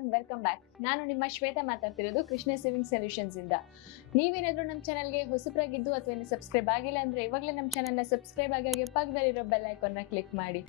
Everyone, welcome back. ನಾನು ನಿಮ್ಮ ಶ್ವೇತಾ ಮಾತಾಡ್ತಿರೋದು ಕೃಷ್ಣ ಸೇವಿಂಗ್ ಸೊಲ್ಯೂಷನ್ಸ್ ಇಂದ. ನೀವೇನಾದ್ರೂ ನಮ್ಮ ಚಾನಲ್ಗೆ ಹೊಸಬರಾಗಿದ್ದು ಅಥವಾ ಇನ್ನು ಸಬ್ಸ್ಕ್ರೈಬ್ ಆಗಿಲ್ಲ ಅಂದ್ರೆ ಇವಾಗಲೇ ನಮ್ಮ ಚಾನಲ್ನ ಸಬ್ಸ್ಕ್ರೈಬ್ ಆಗಿ ಪಕ್ಕದಲ್ಲಿರೋ ಬೆಲ್ ಐಕಾನ್ನ ಕ್ಲಿಕ್ ಮಾಡಿ.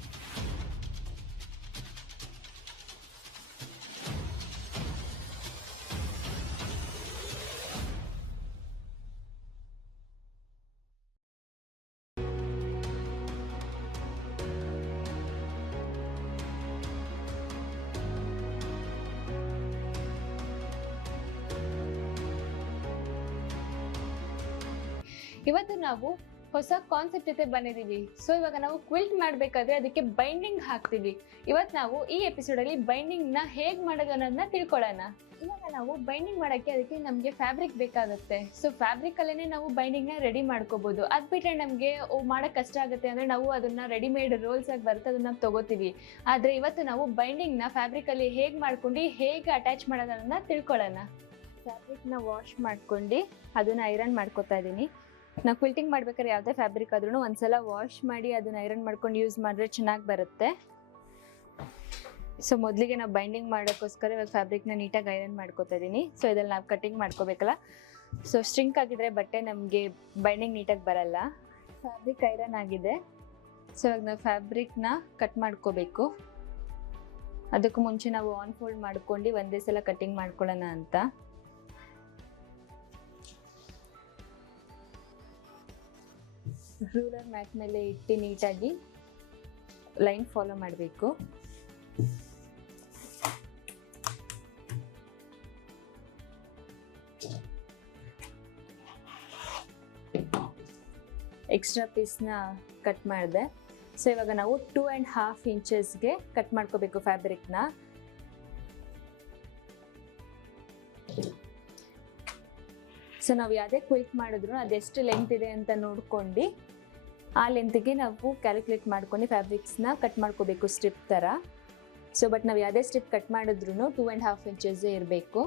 ಇವತ್ತು ನಾವು ಹೊಸ ಕಾನ್ಸೆಪ್ಟ್ ಜೊತೆ ಬಂದಿದ್ದೀವಿ. ಸೊ ಇವಾಗ ನಾವು ಕ್ವಿಲ್ಟ್ ಮಾಡಬೇಕಾದ್ರೆ ಅದಕ್ಕೆ ಬೈಂಡಿಂಗ್ ಹಾಕ್ತೀವಿ. ಇವತ್ತು ನಾವು ಈ ಎಪಿಸೋಡ್ ಅಲ್ಲಿ ಬೈಂಡಿಂಗ್ ನ ಹೇಗ್ ಮಾಡೋದು ಅನ್ನೋದನ್ನ ತಿಳ್ಕೊಳ್ಳೋಣ. ಇವಾಗ ನಾವು ಬೈಂಡಿಂಗ್ ಮಾಡಕ್ಕೆ ಅದಕ್ಕೆ ನಮಗೆ ಫ್ಯಾಬ್ರಿಕ್ ಬೇಕಾಗುತ್ತೆ. ಸೊ ಫ್ಯಾಬ್ರಿಕ್ ಅಲ್ಲೇನೆ ನಾವು ಬೈಂಡಿಂಗ್ ನ ರೆಡಿ ಮಾಡ್ಕೋಬಹುದು. ಅದ್ ಬಿಟ್ರೆ ನಮಗೆ ಮಾಡಕ್ ಕಷ್ಟ ಆಗುತ್ತೆ ಅಂದ್ರೆ ನಾವು ಅದನ್ನ ರೆಡಿಮೇಡ್ ರೋಲ್ಸ್ ಆಗಿ ಬರುತ್ತೆ ಅದನ್ನ ತಗೋತೀವಿ. ಆದ್ರೆ ಇವತ್ತು ನಾವು ಬೈಂಡಿಂಗ್ ನ ಫ್ಯಾಬ್ರಿಕ್ ಅಲ್ಲಿ ಹೇಗ್ ಮಾಡ್ಕೊಂಡು ಹೇಗೆ ಅಟ್ಯಾಚ್ ಮಾಡೋದನ್ನ ತಿಳ್ಕೊಳ್ಳೋಣ. ಫ್ಯಾಬ್ರಿಕ್ ನ ವಾಶ್ ಮಾಡ್ಕೊಂಡು ಅದನ್ನ ಐರನ್ ಮಾಡ್ಕೊತಾ ಇದೀನಿ. ನಾವು ಕ್ವಿಲ್ಟಿಂಗ್ ಮಾಡ್ಬೇಕಾದ್ರೆ ಯಾವುದೇ ಫ್ಯಾಬ್ರಿಕ್ ಆದ್ರೂ ಒಂದ್ಸಲ ವಾಶ್ ಮಾಡಿ ಅದನ್ನ ಐರನ್ ಮಾಡ್ಕೊಂಡು ಯೂಸ್ ಮಾಡಿದ್ರೆ ಚೆನ್ನಾಗಿ ಬರುತ್ತೆ. ಸೊ ಮೊದಲಿಗೆ ನಾವು ಬೈಂಡಿಂಗ್ ಮಾಡೋಕ್ಕೋಸ್ಕರ ಇವಾಗ ಫ್ಯಾಬ್ರಿಕ್ನ ನೀಟಾಗಿ ಐರನ್ ಮಾಡ್ಕೊತಾ ಇದ್ದೀನಿ. ಸೊ ಇದ್ರಲ್ಲಿ ನಾವು ಕಟಿಂಗ್ ಮಾಡ್ಕೋಬೇಕಲ್ಲ. ಸೊ ಸ್ಟ್ರಿಂಕ್ ಆಗಿದ್ರೆ ಬಟ್ಟೆ ನಮಗೆ ಬೈಂಡಿಂಗ್ ನೀಟಾಗಿ ಬರಲ್ಲ. ಫ್ಯಾಬ್ರಿಕ್ ಐರನ್ ಆಗಿದೆ. ಸೊ ಇವಾಗ ನಾವು ಫ್ಯಾಬ್ರಿಕ್ನ ಕಟ್ ಮಾಡ್ಕೋಬೇಕು. ಅದಕ್ಕೂ ಮುಂಚೆ ನಾವು ಆನ್ ಫೋಲ್ಡ್ ಮಾಡ್ಕೊಂಡು ಒಂದೇ ಸಲ ಕಟಿಂಗ್ ಮಾಡ್ಕೊಳ್ಳೋಣ ಅಂತ. ರೂಲರ್ ಮ್ಯಾಟ್ ಮೇಲೆ ಇಟ್ಟು ನೀಟಾಗಿ ಲೈನ್ ಫಾಲೋ ಮಾಡಬೇಕು. ಎಕ್ಸ್ಟ್ರಾ ಪೀಸ್ನ ಕಟ್ ಮಾಡಿದೆ. ಸೊ ಇವಾಗ ನಾವು 2.5 ಇಂಚಸ್ಗೆ ಕಟ್ ಮಾಡ್ಕೋಬೇಕು ಫ್ಯಾಬ್ರಿಕ್ನ. ಸೊ ನಾವು ಯಾವುದೇ ಕ್ವಿಲ್ಟ್ ಮಾಡಿದ್ರು ಅದೆಷ್ಟು ಲೆಂತ್ ಇದೆ ಅಂತ ನೋಡ್ಕೊಂಡು ಆ ಲೆಂತ್ಗೆ ನಾವು ಕ್ಯಾಲ್ಕುಲೇಟ್ ಮಾಡ್ಕೊಂಡು ಫ್ಯಾಬ್ರಿಕ್ಸ್ನ ಕಟ್ ಮಾಡ್ಕೋಬೇಕು ಸ್ಟ್ರಿಪ್ ಥರ. ಸೊ ಬಟ್ ನಾವು ಯಾವುದೇ ಸ್ಟ್ರಿಪ್ ಕಟ್ ಮಾಡಿದ್ರು 2.5 ಇಂಚಸ್ಸೇ ಇರಬೇಕು.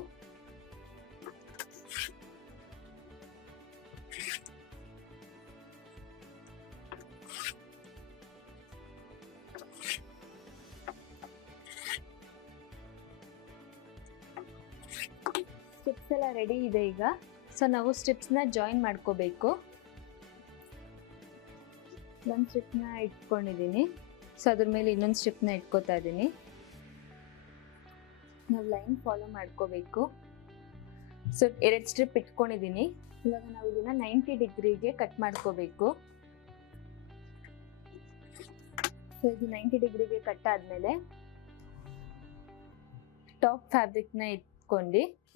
ಸ್ಟ್ರಿಪ್ಸ್ ಎಲ್ಲ ರೆಡಿ ಇದೆ ಈಗ. ಸೊ ನಾವು ಸ್ಟ್ರಿಪ್ಸ್ನ ಜಾಯಿನ್ ಮಾಡ್ಕೋಬೇಕು. ಒಂದು ಸ್ಟ್ರಿಪ್ನ ಇಟ್ಕೊಂಡಿದ್ದೀನಿ. ಸೊ ಅದ್ರ ಮೇಲೆ ಇನ್ನೊಂದು ಸ್ಟ್ರಿಪ್ನ ಇಟ್ಕೋತಾ ಇದ್ದೀನಿ. ನಾವು ಲೈನ್ ಫಾಲೋ ಮಾಡ್ಕೋಬೇಕು. ಸೊ 2 ಸ್ಟ್ರಿಪ್ ಇಟ್ಕೊಂಡಿದ್ದೀನಿ. ಇವಾಗ ನಾವು ಇದನ್ನ 90 ಡಿಗ್ರಿಗೆ ಕಟ್ ಮಾಡ್ಕೋಬೇಕು. ಸೊ ಇದು 90 ಡಿಗ್ರಿಗೆ ಕಟ್ ಆದ್ಮೇಲೆ ಟಾಪ್ ಫ್ಯಾಬ್ರಿಕ್ನ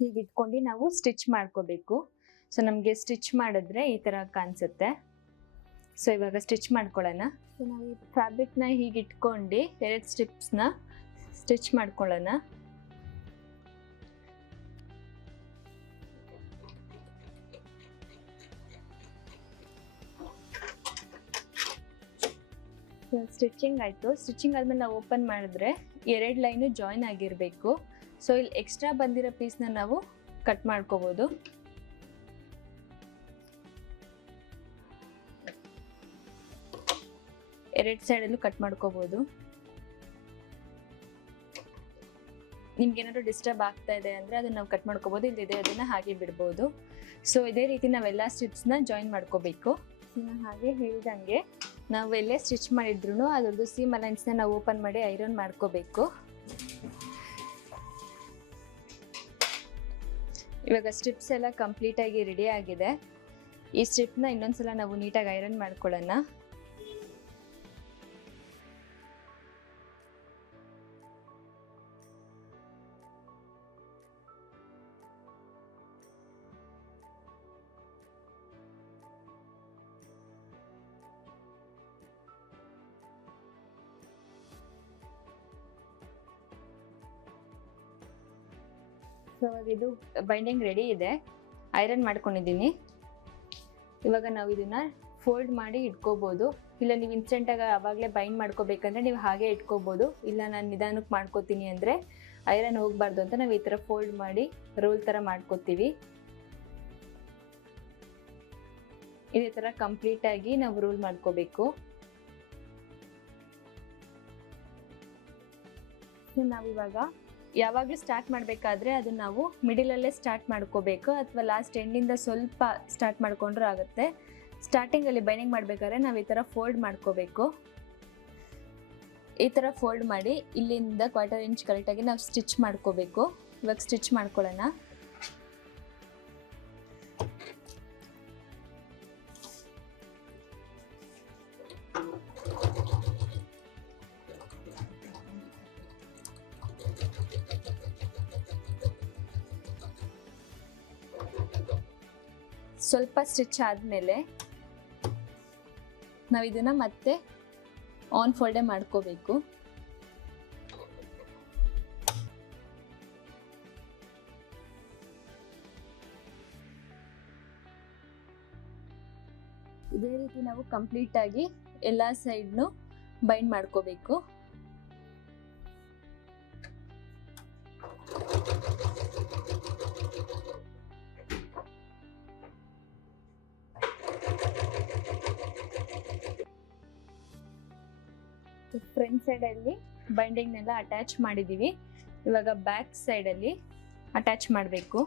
ಹೀಗೆ ಇಟ್ಕೊಂಡು ನಾವು ಸ್ಟಿಚ್ ಮಾಡ್ಕೋಬೇಕು. ಸೊ ನಮಗೆ ಸ್ಟಿಚ್ ಮಾಡಿದ್ರೆ ಈ ಥರ ಕಾಣಿಸುತ್ತೆ. ಸೊ ಇವಾಗ ಸ್ಟಿಚ್ ಮಾಡ್ಕೊಳ್ಳೋಣ. ಸೊ ನಾವು ಈ ಫ್ಯಾಬ್ರಿಕ್ನ ಹೀಗೆ ಇಟ್ಕೊಂಡು 2 ಸ್ಟ್ರಿಪ್ಸ್ನ ಸ್ಟಿಚ್ ಮಾಡ್ಕೊಳ್ಳೋಣ. ಸ್ಟಿಚಿಂಗ್ ಆಯಿತು. ಸ್ಟಿಚಿಂಗ್ ಆದಮೇಲೆ ನಾವು ಓಪನ್ ಮಾಡಿದ್ರೆ 2 ಲೈನು ಜಾಯಿನ್ ಆಗಿರಬೇಕು. ಸೊ ಇಲ್ಲಿ ಎಕ್ಸ್ಟ್ರಾ ಬಂದಿರೋ ಪೀಸ್ನ ನಾವು ಕಟ್ ಮಾಡ್ಕೋಬೋದು. ಎರಡು ಸೈಡಲ್ಲೂ ಕಟ್ ಮಾಡ್ಕೋಬೋದು. ನಿಮ್ಗೇನಾದ್ರು ಡಿಸ್ಟರ್ಬ್ ಆಗ್ತಾ ಇದೆ ಅಂದರೆ ಅದನ್ನ ನಾವು ಕಟ್ ಮಾಡ್ಕೋಬೋದು, ಇಲ್ಲದೆ ಅದನ್ನ ಹಾಗೆ ಬಿಡ್ಬೋದು. ಸೊ ಇದೇ ರೀತಿ ನಾವೆಲ್ಲ ಸ್ಟಿಚ್ನ ಜಾಯಿನ್ ಮಾಡ್ಕೋಬೇಕು. ಹಾಗೆ ಹೇಳಿದಂಗೆ ನಾವು ಎಲ್ಲೇ ಸ್ಟಿಚ್ ಮಾಡಿದ್ರು ಅದರದ್ದು ಸೀಮ್ ಅಲೈನ್ಸ್ನ ನಾವು ಓಪನ್ ಮಾಡಿ ಐರನ್ ಮಾಡ್ಕೋಬೇಕು. ಇವಾಗ ಸ್ಟ್ರಿಪ್ಸ್ ಎಲ್ಲ ಕಂಪ್ಲೀಟ್ ಆಗಿ ರೆಡಿ ಆಗಿದೆ. ಈ ಸ್ಟ್ರಿಪ್ನ ಇನ್ನೊಂದ್ಸಲ ನಾವು ನೀಟಾಗಿ ಐರನ್ ಮಾಡ್ಕೊಳ್ಳೋಣ. ಸೊ ಇದು ಬೈಂಡಿಂಗ್ ರೆಡಿ ಇದೆ. ಐರನ್ ಮಾಡ್ಕೊಂಡಿದ್ದೀನಿ. ಇವಾಗ ನಾವು ಇದನ್ನ ಫೋಲ್ಡ್ ಮಾಡಿ ಇಟ್ಕೋಬೋದು. ಇಲ್ಲ ನೀವು ಇನ್ಸ್ಟೆಂಟಾಗಿ ಆವಾಗಲೇ ಬೈಂಡ್ ಮಾಡ್ಕೋಬೇಕಂದ್ರೆ ನೀವು ಹಾಗೆ ಇಟ್ಕೋಬೋದು. ಇಲ್ಲ ನಾನು ನಿಧಾನಕ್ಕೆ ಮಾಡ್ಕೋತೀನಿ ಅಂದರೆ ಐರನ್ ಹೋಗಬಾರ್ದು ಅಂತ ನಾವು ಈ ಥರ ಫೋಲ್ಡ್ ಮಾಡಿ ರೋಲ್ ಥರ ಮಾಡ್ಕೋತೀವಿ. ಇದೇ ಥರ ಕಂಪ್ಲೀಟಾಗಿ ನಾವು ರೋಲ್ ಮಾಡ್ಕೋಬೇಕು. ನಾವಿವಾಗ ಯಾವಾಗಲೂ ಸ್ಟಾರ್ಟ್ ಮಾಡಬೇಕಾದ್ರೆ ಅದನ್ನು ನಾವು ಮಿಡಿಲಲ್ಲೇ ಸ್ಟಾರ್ಟ್ ಮಾಡ್ಕೋಬೇಕು, ಅಥವಾ ಲಾಸ್ಟ್ ಎಂಡಿಂದ ಸ್ವಲ್ಪ ಸ್ಟಾರ್ಟ್ ಮಾಡಿಕೊಂಡ್ರೂ ಆಗುತ್ತೆ. ಸ್ಟಾರ್ಟಿಂಗಲ್ಲಿ ಬೈಂಡಿಂಗ್ ಮಾಡಬೇಕಾದ್ರೆ ನಾವು ಈ ಥರ ಫೋಲ್ಡ್ ಮಾಡ್ಕೋಬೇಕು. ಈ ಥರ ಫೋಲ್ಡ್ ಮಾಡಿ ಇಲ್ಲಿಂದ 1/4 ಇಂಚ್ ಕರೆಕ್ಟಾಗಿ ನಾವು ಸ್ಟಿಚ್ ಮಾಡ್ಕೋಬೇಕು. ಇವಾಗ ಸ್ಟಿಚ್ ಮಾಡ್ಕೊಳ್ಳೋಣ. ಸ್ವಲ್ಪ ಸ್ಟಿಚ್ ಆದಮೇಲೆ ನಾವು ಇದನ್ನು ಮತ್ತೆ ಆನ್ ಫೋಲ್ಡೇ ಮಾಡ್ಕೋಬೇಕು. ಇದೇ ರೀತಿ ನಾವು ಕಂಪ್ಲೀಟ್ ಆಗಿ ಎಲ್ಲ ಸೈಡ್ನು ಬೈಂಡ್ ಮಾಡ್ಕೋಬೇಕು. ಫ್ರಂಟ್ ಸೈಡಲ್ಲಿ ಬೈಂಡಿಂಗ್ನೆಲ್ಲ ಅಟ್ಯಾಚ್ ಮಾಡಿದ್ದೀವಿ. ಇವಾಗ ಬ್ಯಾಕ್ ಸೈಡಲ್ಲಿ ಅಟ್ಯಾಚ್ ಮಾಡಬೇಕು.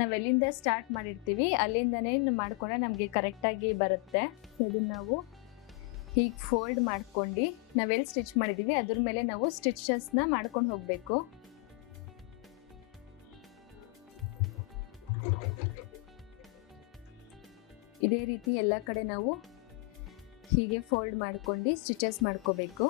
ನಾವೆಲ್ಲಿಂದ ಸ್ಟಾರ್ಟ್ ಮಾಡಿರ್ತೀವಿ ಅಲ್ಲಿಂದನೇ ಮಾಡಿಕೊಂಡ್ರೆ ನಮಗೆ ಕರೆಕ್ಟಾಗಿ ಬರುತ್ತೆ. ಇದನ್ನು ನಾವು ಹೀಗೆ ಫೋಲ್ಡ್ ಮಾಡ್ಕೊಂಡು ನಾವೆಲ್ಲಿ ಸ್ಟಿಚ್ ಮಾಡಿದ್ದೀವಿ ಅದ್ರ ಮೇಲೆ ನಾವು ಸ್ಟಿಚಸ್ನ ಮಾಡ್ಕೊಂಡು ಹೋಗಬೇಕು. ಇದೇ ರೀತಿ ಎಲ್ಲ ಕಡೆ ನಾವು ಹೀಗೆ ಫೋಲ್ಡ್ ಮಾಡ್ಕೊಂಡು ಸ್ಟಿಚಸ್ ಮಾಡ್ಕೋಬೇಕು.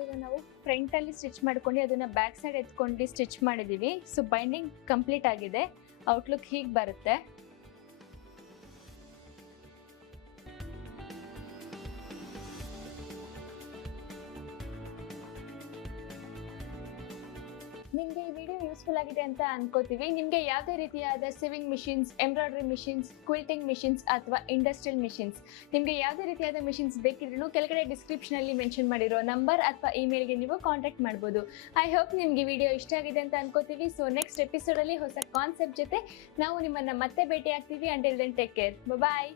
ಈಗ ನಾವು ಫ್ರಂಟಲ್ಲಿ ಸ್ಟಿಚ್ ಮಾಡ್ಕೊಂಡು ಅದನ್ನು ಬ್ಯಾಕ್ ಸೈಡ್ ಎತ್ಕೊಂಡು ಸ್ಟಿಚ್ ಮಾಡಿದ್ದೀವಿ. ಸೊ ಬೈಂಡಿಂಗ್ ಕಂಪ್ಲೀಟ್ ಆಗಿದೆ. ಔಟ್ಲುಕ್ ಹೀಗೆ ಬರುತ್ತೆ. ನಿಮಗೆ ಈ ವಿಡಿಯೋ ಯೂಸ್ಫುಲ್ ಆಗಿದೆ ಅಂತ ಅನ್ಕೋತೀವಿ. ನಿಮಗೆ ಯಾವುದೇ ರೀತಿಯಾದ ಸಿವಿಂಗ್ ಮಿಷಿನ್ಸ್, ಎಂಬ್ರಾಯ್ಡ್ರಿ ಮಿಷಿನ್ಸ್, ಕ್ವಿಲ್ಟಿಂಗ್ ಮಿಷಿನ್ಸ್ ಅಥವಾ ಇಂಡಸ್ಟ್ರಿಯಲ್ ಮಿಷಿನ್ಸ್, ನಿಮಗೆ ಯಾವುದೇ ರೀತಿಯಾದ ಮಿಷಿನ್ಸ್ ಬೇಕಿದ್ರೂ ಕೆಳಗಡೆ ಡಿಸ್ಕ್ರಿಪ್ಷನಲ್ಲಿ ಮೆನ್ಷನ್ ಮಾಡಿರೋ ನಂಬರ್ ಅಥವಾ ಇಮೇಲ್ಗೆ ನೀವು ಕಾಂಟ್ಯಾಕ್ಟ್ ಮಾಡ್ಬೋದು. ಐ ಹೋಪ್ ನಿಮಗೆ ವಿಡಿಯೋ ಇಷ್ಟ ಆಗಿದೆ ಅಂತ ಅನ್ಕೋತೀವಿ. ಸೊ ನೆಕ್ಸ್ಟ್ ಎಪಿಸೋಡಲ್ಲಿ ಹೊಸ ಕಾನ್ಸೆಪ್ಟ್ ಜೊತೆ ನಾವು ನಿಮ್ಮನ್ನು ಮತ್ತೆ ಭೇಟಿ ಆಗ್ತೀವಿ. ಅಂಟಿಲ್ ದೆನ್ ಟೇಕ್ ಕೇರ್, ಬಾಯ್.